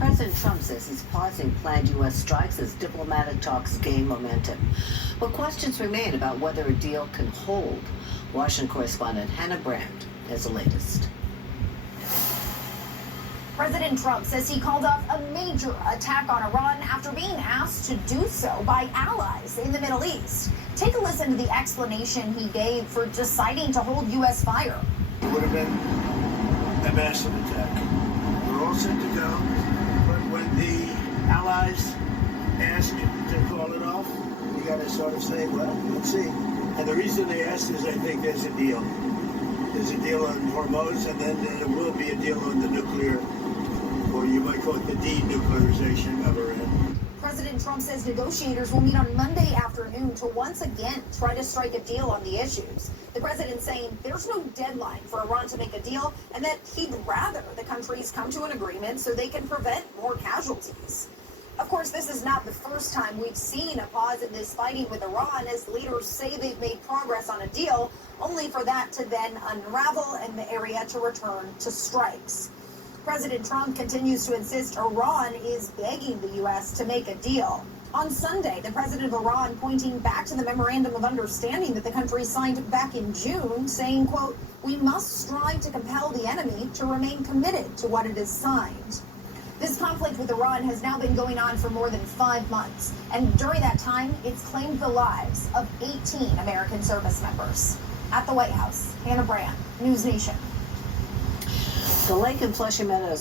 President Trump says he's pausing planned U.S. strikes as diplomatic talks gain momentum. But questions remain about whether a deal can hold. Washington correspondent Hannah Brandt has the latest. President Trump says he called off a major attack on Iran after being asked to do so by allies in the Middle East. Take a listen to the explanation he gave for deciding to hold U.S. fire. It would have been a massive attack. We're all set to go, but when the allies ask to call it off, you got to sort of say, well, let's see. And the reason they asked is I think there's a deal. There's a deal on Hormuz, and then there will be a deal on the nuclear, or you might call it the denuclearization of Iran. President Trump says negotiators will meet on Monday afternoon to once again try to strike a deal on the issues. The president saying there's no deadline for Iran to make a deal and that he'd rather the countries come to an agreement so they can prevent more casualties. Of course, this is not the first time we've seen a pause in this fighting with Iran as leaders say they've made progress on a deal, only for that to then unravel and the area to return to strikes. President Trump continues to insist Iran is begging the U.S. to make a deal. On Sunday, the president of Iran pointing back to the memorandum of understanding that the country signed back in June, saying, quote, "We must strive to compel the enemy to remain committed to what it has signed." This conflict with Iran has now been going on for more than 5 months, and during that time, it's claimed the lives of 18 American service members. At the White House, Hannah Brandt, News Nation. The lake in Flushing Meadows